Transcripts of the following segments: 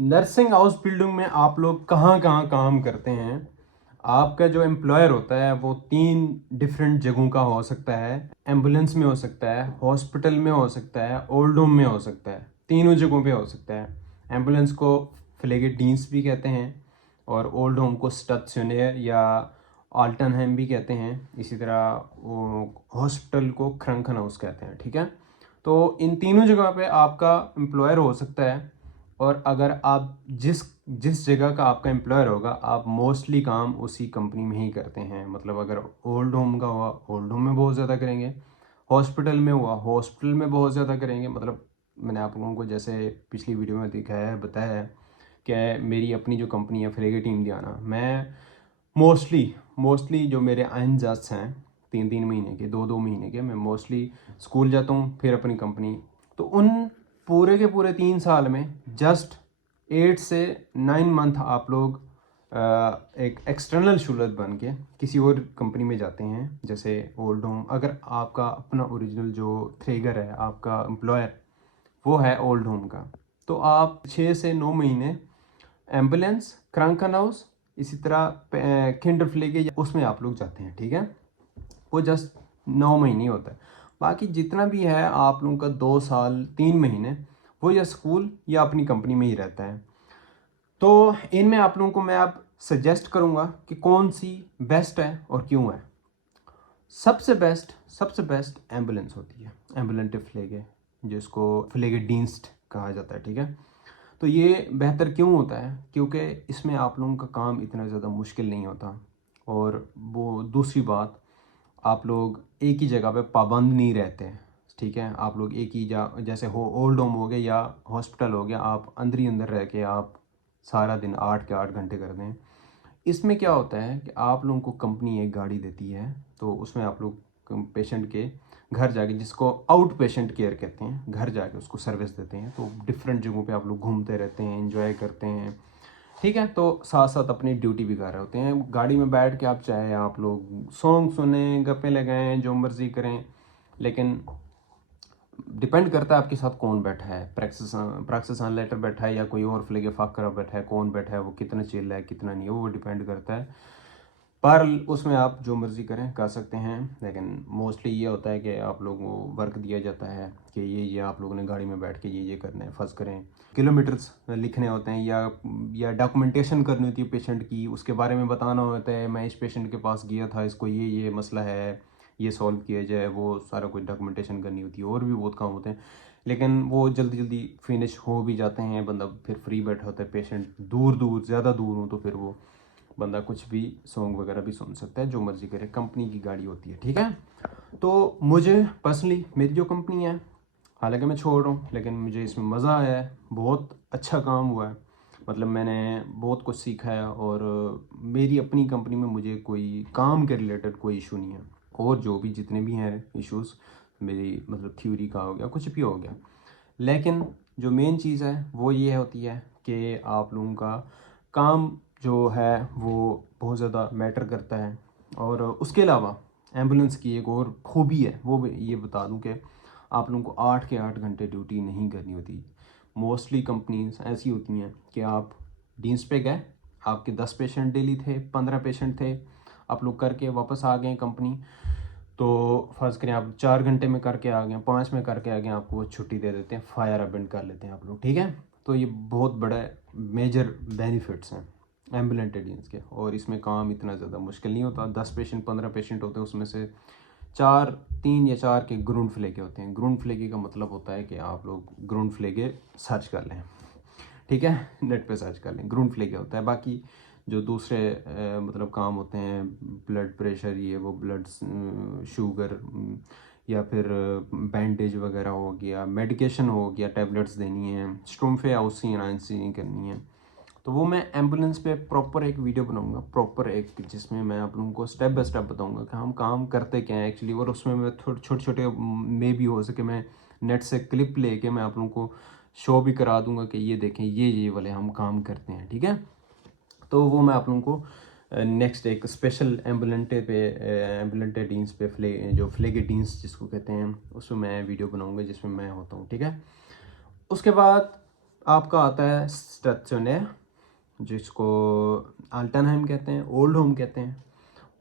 Nursing house building में आप लोग कहाँ कहाँ काम करते हैं। आपका जो एम्प्लॉयर होता है वो 3 डिफरेंट जगहों का हो सकता है। एम्बुलेंस में हो सकता है, हॉस्पिटल में हो सकता है, ओल्ड होम में हो सकता है। तीनों जगहों पे हो सकता है। एम्बुलेंस को फ्लेगेट भी कहते हैं और ओल्ड होम को स्टत्सुनेर या आल्टनहेम भी कहते हैं। इसी तरह वो हॉस्पिटल को क्रंकनहाउस कहते हैं। ठीक है, तो इन तीनों जगह पे आपका एम्प्लॉयर हो सकता है। और अगर आप जिस जिस जगह का आपका एम्प्लॉयर होगा, आप मोस्टली काम उसी कंपनी में ही करते हैं। मतलब अगर ओल्ड होम का हुआ, ओल्ड होम में बहुत ज़्यादा करेंगे। हॉस्पिटल में हुआ, हॉस्पिटल में बहुत ज़्यादा करेंगे। मतलब मैंने आप लोगों को जैसे पिछली वीडियो में दिखाया है, बताया है कि मेरी अपनी जो कंपनी है फ्लेगे टीम दियाना, मैं मोस्टली जो मेरे आइनजाट्स हैं 3 महीने के, 2 महीने के, मैं मोस्टली स्कूल जाता हूँ, फिर अपनी कंपनी। तो उन पूरे के पूरे 3 साल में जस्ट 8 से 9 मंथ आप लोग एक एक्सटर्नल शूलर बन के किसी और कंपनी में जाते हैं, जैसे ओल्ड होम। अगर आपका अपना ओरिजिनल जो थ्रेगर है, आपका एम्प्लॉयर वो है ओल्ड होम का, तो आप 6 से 9 महीने एम्बुलेंस, क्रंकन हाउस, इसी तरह किंडर फ्लेगे उसमें आप लोग जाते हैं। ठीक है, वो जस्ट 9 महीने होता है। बाकी जितना भी है आप लोगों का 2 साल 3 महीने, वो या स्कूल या अपनी कंपनी में ही रहता है। तो इनमें आप लोगों को मैं अब सजेस्ट करूँगा कि कौन सी बेस्ट है और क्यों है। सबसे बेस्ट एम्बुलेंस होती है, एम्बुलेंटिव फ्लेगे, जिसको फ्लेगे डींस्ट कहा जाता है। ठीक है, तो ये बेहतर क्यों होता है? क्योंकि इसमें आप लोगों का काम इतना ज़्यादा मुश्किल नहीं होता। और वो दूसरी बात, आप लोग एक ही जगह पे पाबंद नहीं रहते। ठीक है, आप लोग एक ही जैसे हो ओल्ड होम हो गया या हॉस्पिटल हो गया, आप अंदर ही अंदर रह के आप सारा दिन 8 के 8 घंटे कर दें। इसमें क्या होता है कि आप लोगों को कंपनी एक गाड़ी देती है, तो उसमें आप लोग पेशेंट के घर जाके, जिसको आउट पेशेंट केयर कहते हैं, घर जाके उसको सर्विस देते हैं। तो डिफरेंट जगहों पे आप लोग घूमते रहते हैं, एंजॉय करते हैं। ठीक है, तो साथ साथ अपनी ड्यूटी भी कर रहे होते हैं। गाड़ी में बैठ के आप चाहे आप लोग सॉन्ग सुने, गप्पे लगाएं, जो मर्जी करें, लेकिन डिपेंड करता है आपके साथ कौन बैठा है। प्रैक्सिस लेटर बैठा है या कोई और फ्लेगे फाकरा बैठा है, कौन बैठा है, वो कितना चिल्ला है कितना नहीं है, वो डिपेंड करता है। पर उसमें आप जो मर्ज़ी करें कर सकते हैं। लेकिन मोस्टली ये होता है कि आप लोगों को वर्क दिया जाता है कि ये आप लोगों ने गाड़ी में बैठ के ये करना है। फर्स्ट करें, किलोमीटर्स लिखने होते हैं या डॉक्यूमेंटेशन करनी होती है पेशेंट की, उसके बारे में बताना होता है। मैं इस पेशेंट के पास गया था, इसको ये मसला है, ये सॉल्व किया जाए, वो सारा कुछ डॉक्यूमेंटेशन करनी होती है। और भी बहुत काम होते हैं, लेकिन वो जल्दी जल्दी फिनिश हो भी जाते हैं। बंदा फिर फ्री बैठा होता है। पेशेंट दूर ज़्यादा दूर हो तो फिर वो बंदा कुछ भी सॉन्ग वगैरह भी सुन सकता है, जो मर्जी करे। कंपनी की गाड़ी होती है। ठीक है, तो मुझे पर्सनली मेरी जो कंपनी है, हालांकि मैं छोड़ रहा हूँ, लेकिन मुझे इसमें मज़ा आया है, बहुत अच्छा काम हुआ है। मतलब मैंने बहुत कुछ सीखा है। और मेरी अपनी कंपनी में मुझे कोई काम के रिलेटेड कोई इशू नहीं है। और जो भी जितने भी हैं इश्यूज़, मेरी मतलब थ्योरी का हो गया, कुछ भी हो गया, लेकिन जो मेन चीज़ है वो ये होती है कि आप लोगों का काम जो है वो बहुत ज़्यादा मैटर करता है। और उसके अलावा एम्बुलेंस की एक और खूबी है, वो भी ये बता दूं कि आप लोगों को 8 के 8 घंटे ड्यूटी नहीं करनी होती। मोस्टली कंपनीज ऐसी होती हैं कि आप डीन्स पे गए, आपके 10 पेशेंट डेली थे, 15 पेशेंट थे, आप लोग करके वापस आ गए कंपनी। तो फर्ज करें आप 4 घंटे में करके आ गए, 5 में करके आ गए, आपको वो छुट्टी दे देते हैं, फायर अबेंड कर लेते हैं आप लोग। ठीक है, तो ये बहुत बड़ा मेजर बेनिफिट्स हैं एम्बुलेंट एडियंस के। और इसमें काम इतना ज़्यादा मुश्किल नहीं होता। 10 पेशेंट 15 पेशेंट होते हैं, उसमें से 3 या 4 के ग्राउंड फ्लेगे होते हैं। ग्राउंड फ्लेगे का मतलब होता है कि आप लोग ग्राउंड फ्लेगे सर्च कर लें। ठीक है, नेट पे सर्च कर लें, ग्राउंड फ्लेगे होता है। बाकी जो दूसरे मतलब काम होते हैं, ब्लड प्रेशर, ये वो ब्लड शुगर, या फिर बैंडेज वगैरह हो गया, मेडिकेशन हो गया, टैबलेट्स देनी है, स्टोम्फे आउसी एनाइंसिंग करनी है, तो वो मैं एम्बुलेंस पे प्रॉपर एक वीडियो बनाऊंगा, प्रॉपर एक, जिसमें मैं आप लोगों को स्टेप बाय स्टेप बताऊंगा कि हम काम करते क्या हैं एक्चुअली। और उसमें मैं थोड़े छोटे छोटे में भी हो सके मैं नेट से क्लिप लेके मैं आप लोगों को शो भी करा दूंगा कि ये देखें, ये वाले हम काम करते हैं। ठीक है, तो वो मैं आप लोगों को नेक्स्ट एक स्पेशल एम्बुलेंटे डीन्स पे जो फ्लेगे डीन्स जिसको कहते हैं, उसमें मैं वीडियो बनाऊंगा जिसमें मैं होता हूँ। ठीक है, उसके बाद आपका आता है स्टेशनर, जिसको अल्टनहाइम कहते हैं, ओल्ड होम कहते हैं।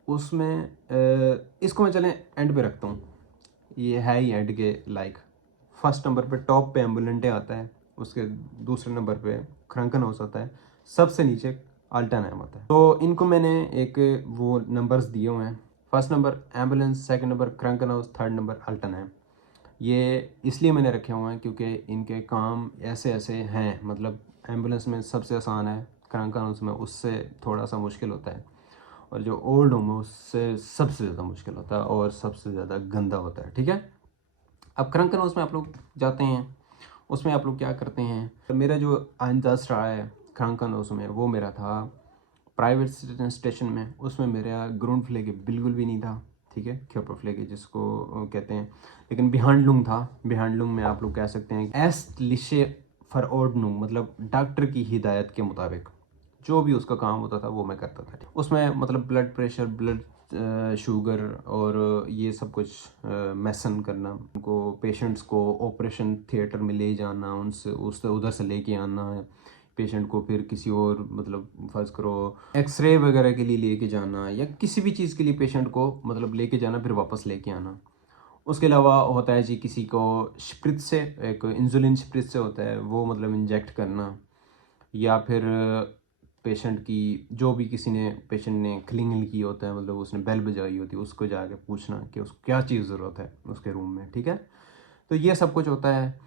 उसमें इसको मैं चलें एंड पे रखता हूँ, ये है ही एंड के लाइक। फर्स्ट नंबर पे टॉप पे एम्बुलेंटे आता है, उसके दूसरे नंबर पे क्रंकन हाउस आता है, सबसे नीचे अल्टनहाइम आता है। तो इनको मैंने एक वो नंबर्स दिए हुए हैं, first number ambulance, second number क्रंकन हाउस, थर्ड नंबर अल्टनहाइम। ये इसलिए मैंने रखे हुए हैं क्योंकि इनके काम ऐसे ऐसे हैं, मतलब एम्बुलेंस में सबसे आसान है, क्रंकन हाउस में उससे थोड़ा सा मुश्किल होता है, और जो ओल्ड होम है उससे सबसे ज़्यादा मुश्किल होता है और सबसे ज़्यादा गंदा होता है, ठीक है। अब क्रंकन हाउस में आप लोग जाते हैं, उसमें आप लोग क्या करते हैं। मेरा जो अंदाज रहा है क्रंकन हाउस में, वो मेरा था प्राइवेट स्टेशन में। उसमें मेरा ग्राउंड फ्लेग बिल्कुल भी नहीं था, ठीक है, क्योपर फ्लेग जिसको कहते हैं, लेकिन बिहांडलुंग था। बिहांडलुंग में आप लोग कह सकते हैं एस लिशे फॉर ऑर्डनुंग, मतलब डॉक्टर की हिदायत के मुताबिक जो भी उसका काम होता था वो मैं करता था। उसमें मतलब ब्लड प्रेशर, ब्लड शुगर और ये सब कुछ मैसन करना, उनको पेशेंट्स को ऑपरेशन थिएटर में ले जाना, उनसे उससे उधर से लेके आना है पेशेंट को, फिर किसी और मतलब फर्ज करो एक्सरे वगैरह के लिए लेके जाना, या किसी भी चीज़ के लिए पेशेंट को मतलब लेके जाना फिर वापस लेके आना। उसके अलावा होता है जी किसी को स्प्रिट से, एक इंसुलिन स्प्रिट से होता है, वो मतलब इंजेक्ट करना, या फिर पेशेंट की जो भी किसी ने पेशेंट ने क्लिंगल की होता है, मतलब उसने बेल बजाई होती है, उसको जाके पूछना कि उसको क्या चीज़ ज़रूरत है उसके रूम में, ठीक है। तो ये सब कुछ होता है।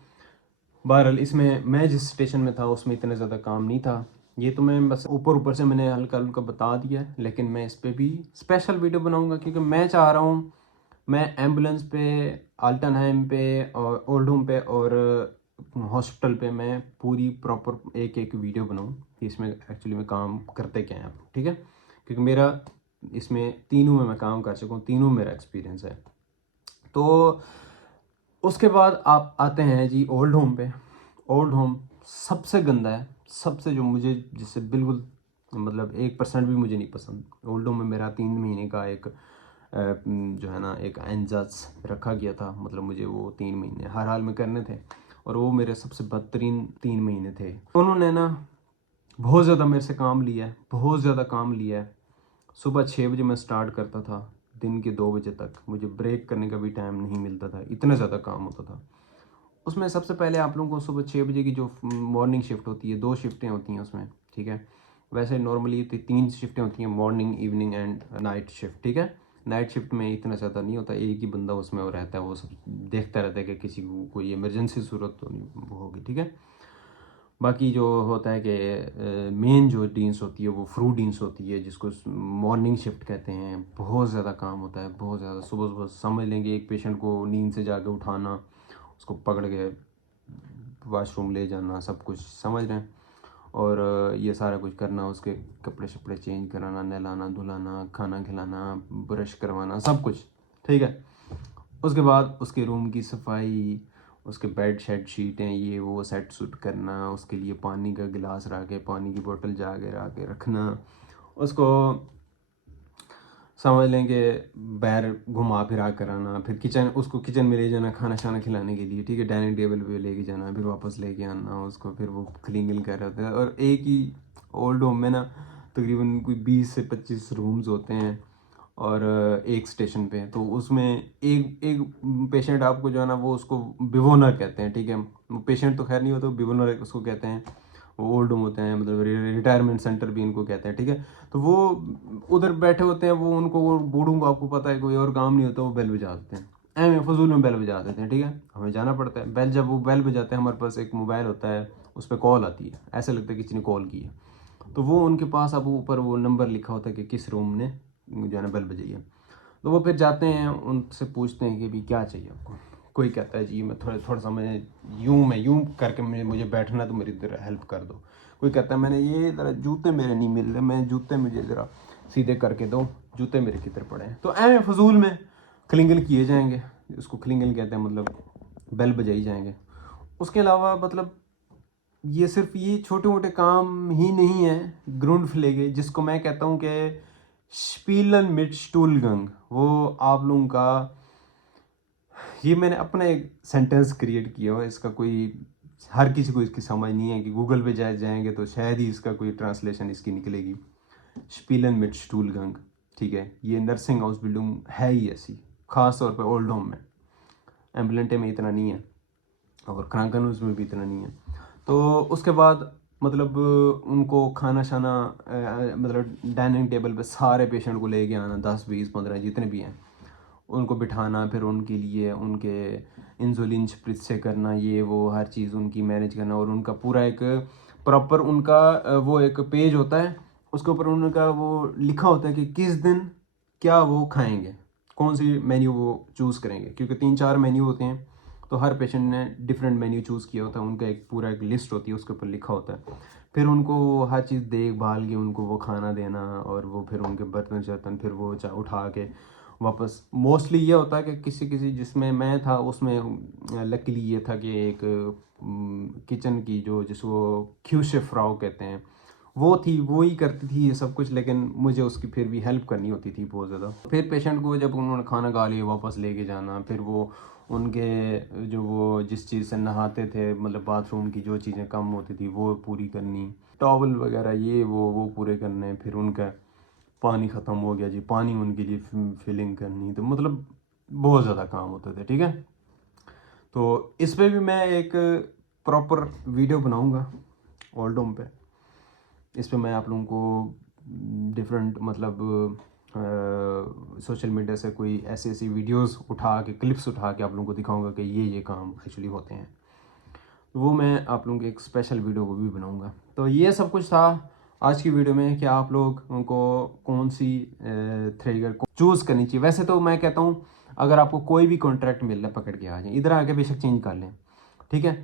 बहरहाल इसमें मैं जिस स्टेशन में था उसमें इतना ज़्यादा काम नहीं था, ये तो मैं बस ऊपर ऊपर से मैंने हल्का हल्का बता दिया है, लेकिन मैं इस पर भी स्पेशल वीडियो बनाऊंगा क्योंकि मैं चाह रहा हूँ मैं एम्बुलेंस पे, अल्टनहाइम पे और ओल्ड होम पे और हॉस्पिटल पे मैं पूरी प्रॉपर एक एक वीडियो बनाऊँ कि इसमें एक्चुअली में काम करते क्या हैं आप, ठीक है। क्योंकि मेरा इसमें तीनों में मैं काम कर चुका हूँ, तीनों मेरा एक्सपीरियंस है। तो उसके बाद आप आते हैं जी ओल्ड होम पे। ओल्ड होम सबसे गंदा है, सबसे जो मुझे जिससे बिल्कुल मतलब 1% भी मुझे नहीं पसंद। ओल्ड होम में मेरा 3 महीने का एक जो है ना एक एंजाज रखा गया था, मतलब मुझे वो 3 महीने हर हाल में करने थे, और वो मेरे सबसे बदतरीन 3 महीने थे। उन्होंने ना बहुत ज़्यादा मेरे से काम लिया है, बहुत ज़्यादा काम लिया है। सुबह 6 बजे मैं स्टार्ट करता था, दिन के 2 बजे तक, मुझे ब्रेक करने का भी टाइम नहीं मिलता था, इतना ज़्यादा काम होता था। उसमें सबसे पहले आप लोगों को सुबह 6 बजे की जो मॉर्निंग शिफ्ट होती है, 2 शिफ्टें होती हैं उसमें, ठीक है। वैसे नॉर्मली तो 3 शिफ्टें होती हैं, morning, evening and night shift, ठीक है। नाइट शिफ्ट में इतना ज़्यादा नहीं होता, एक ही बंदा उसमें वो रहता है, वो सब देखता रहता है कि किसी को कोई इमरजेंसी ज़रूरत तो नहीं होगी, ठीक है। बाकी जो होता है कि मेन जो डीन्स होती है वो फ्रू डीन्स होती है, जिसको मॉर्निंग शिफ्ट कहते हैं। बहुत ज़्यादा काम होता है, बहुत ज़्यादा। सुबह सुबह समझ लेंगे एक पेशेंट को नींद से जाके उठाना, उसको पकड़ के वाशरूम ले जाना, सब कुछ समझ रहे हैं। और ये सारा कुछ करना, उसके कपड़े शपड़े चेंज कराना, नहलाना धुलाना, खाना खिलाना, ब्रश करवाना, सब कुछ, ठीक है। उसके बाद उसके रूम की सफाई, उसके बेड शेड शीटें ये वो सेट सूट करना, उसके लिए पानी का गिलास रख के, पानी की बोतल जाके रखना, उसको समझ लें कि बैर घुमा फिरा कराना, फिर किचन, उसको किचन में ले जाना खाना शाना खिलाने के लिए, ठीक है। डाइनिंग टेबल पे लेके जाना, फिर वापस लेके आना उसको, फिर वो क्लीनिंग कर रहे होते हैं। और एक ही ओल्ड होम में ना तकरीबन कोई 20 से 25 रूम्स होते हैं, और एक स्टेशन पे, तो उसमें एक एक पेशेंट आपको जो है ना वो उसको बिवोनर कहते हैं, ठीक है। पेशेंट तो खैर नहीं होता, बिवोनर उसको कहते हैं। वो ओल्ड होम होते हैं, मतलब रिटायरमेंट सेंटर भी इनको कहते हैं, ठीक है। तो वो उधर बैठे होते हैं, वो उनको वो बूढ़ों को आपको पता है कोई और काम नहीं होता, वो बेल बजा देते हैं, एम फजूल में बेल बजा देते हैं, ठीक है। हमें जाना पड़ता है बेल, जब वो बेल बजाते हैं हमारे पास एक मोबाइल होता है, उस पर कॉल आती है, ऐसा लगता है किसी ने कॉल की है। तो वो उनके पास अब ऊपर वो नंबर लिखा होता है कि किस रूम ने जो है ना बेल बजाई है। तो वो फिर जाते हैं, उनसे पूछते हैं कि भी क्या चाहिए आपको। कोई कहता है जी मैं थोड़ा थोड़ा सा मैं यूं करके मुझे बैठना, तो मेरी ज़रा हेल्प कर दो। कोई कहता है मैंने ये ज़रा जूते मेरे नहीं मिल रहे, मैं जूते मुझे ज़रा सीधे करके दो, जूते मेरे किधर पड़े हैं। तो ऐ फजूल में क्लिंगल किए जाएंगे, उसको क्लिंगल कहते हैं, मतलब बेल बजाई जाएंगे। उसके अलावा मतलब ये सिर्फ ये छोटे मोटे काम ही नहीं है ग्राउंड फ्लेगे, जिसको मैं कहता हूँ कि स्पीलन मिट स्टूलगंग, वो आप लोगों का, ये मैंने अपना एक सेंटेंस क्रिएट किया हुआ है, इसका कोई हर किसी को इसकी समझ नहीं है कि गूगल पे जाएंगे तो शायद ही इसका कोई ट्रांसलेशन इसकी निकलेगी। स्पीलन मिट स्टूलगंग, ठीक है, ये नर्सिंग हाउस बिल्डिंग है ही ऐसी, ख़ास तौर पे ओल्ड होम में। एम्बुलेंटे में इतना नहीं है और क्रांकनूज में भी इतना नहीं है। तो उसके बाद मतलब उनको खाना शाना मतलब डाइनिंग टेबल पे सारे पेशेंट को लेके आना, 10 20 15 जितने भी हैं उनको बिठाना, फिर उनके लिए उनके इंसुलिन स्प्रित्से करना, ये वो हर चीज़ उनकी मैनेज करना, और उनका पूरा एक प्रॉपर उनका वो एक पेज होता है, उसके ऊपर उनका वो लिखा होता है कि किस दिन क्या वो खाएंगे, कौन सी मेन्यू वो चूज़ करेंगे, क्योंकि 3 4 मेन्यू होते हैं तो हर पेशेंट ने डिफरेंट मेन्यू चूज़ किया होता है, उनका एक पूरा एक लिस्ट होती है, उसके ऊपर लिखा होता है। फिर उनको हर चीज़ देखभाल के उनको वो खाना देना, और वो फिर उनके बर्तन शर्तन फिर वो उठा के वापस। मोस्टली ये होता है कि किसी किसी जिसमें मैं था उसमें लकीली ये था कि एक किचन की जो जिसको ख्यूशे फ्राउ कहते हैं वो थी, वो ही करती थी ये सब कुछ, लेकिन मुझे उसकी फिर भी हेल्प करनी होती थी बहुत ज़्यादा। फिर पेशेंट को जब उन्होंने खाना खा लिया वापस लेके जाना, फिर वो उनके जो वो जिस चीज़ से नहाते थे, मतलब बाथरूम की जो चीज़ें कम होती थी वो पूरी करनी, टॉवल वगैरह ये वो पूरे करने, फिर उनका पानी ख़त्म हो गया जी, पानी उनके लिए फिलिंग करनी, तो मतलब बहुत ज़्यादा काम होते थे, ठीक है। तो इस पे भी मैं एक प्रॉपर वीडियो बनाऊंगा ओल्ड होम पे। इस पे मैं आप लोगों को डिफरेंट मतलब सोशल मीडिया से कोई ऐसी ऐसी वीडियोस उठा के, क्लिप्स उठा के आप लोगों को दिखाऊंगा कि ये काम एक्चुअली होते हैं। तो वो मैं आप लोगों के एक स्पेशल वीडियो को भी बनाऊंगा। तो ये सब कुछ था आज की वीडियो में कि आप लोग उनको कौन सी थ्रेगर को चूज़ करनी चाहिए। वैसे तो मैं कहता हूँ अगर आपको कोई भी कॉन्ट्रैक्ट मिल रहा है पकड़ के आ जाए, इधर आके बेशक चेंज कर लें, ठीक है।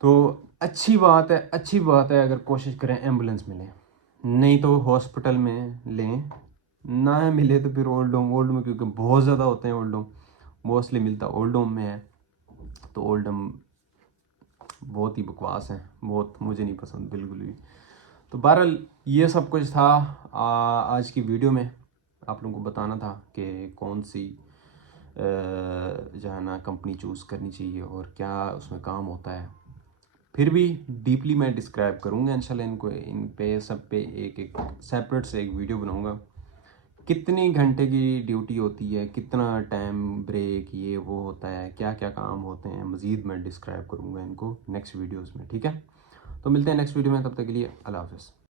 तो अच्छी बात है, अच्छी बात है अगर कोशिश करें एम्बुलेंस मिले, नहीं तो हॉस्पिटल में लें, ना मिले तो फिर ओल्ड होम। ओल्ड में क्योंकि बहुत ज़्यादा होते हैं ओल्ड होम, मोस्टली मिलता ओल्ड होम में है, तो ओल्ड होम बहुत ही बकवास है, बहुत मुझे नहीं पसंद बिल्कुल भी। तो बहरहाल ये सब कुछ था आज की वीडियो में, आप लोगों को बताना था कि कौन सी जो है ना कंपनी चूज़ करनी चाहिए और क्या उसमें काम होता है। फिर भी डीपली मैं डिस्क्राइब करूँगा इंशाल्लाह इनको, इन पे सब पे एक एक सेपरेट से एक वीडियो बनाऊँगा। कितनी घंटे की ड्यूटी होती है, कितना टाइम ब्रेक ये वो होता है, क्या क्या काम होते हैं, मज़ीद मैं डिस्क्राइब करूँगा इनको नेक्स्ट वीडियोस में, ठीक है। तो मिलते हैं नेक्स्ट वीडियो में, तब तक के लिए अल्लाह हाफ़िज़।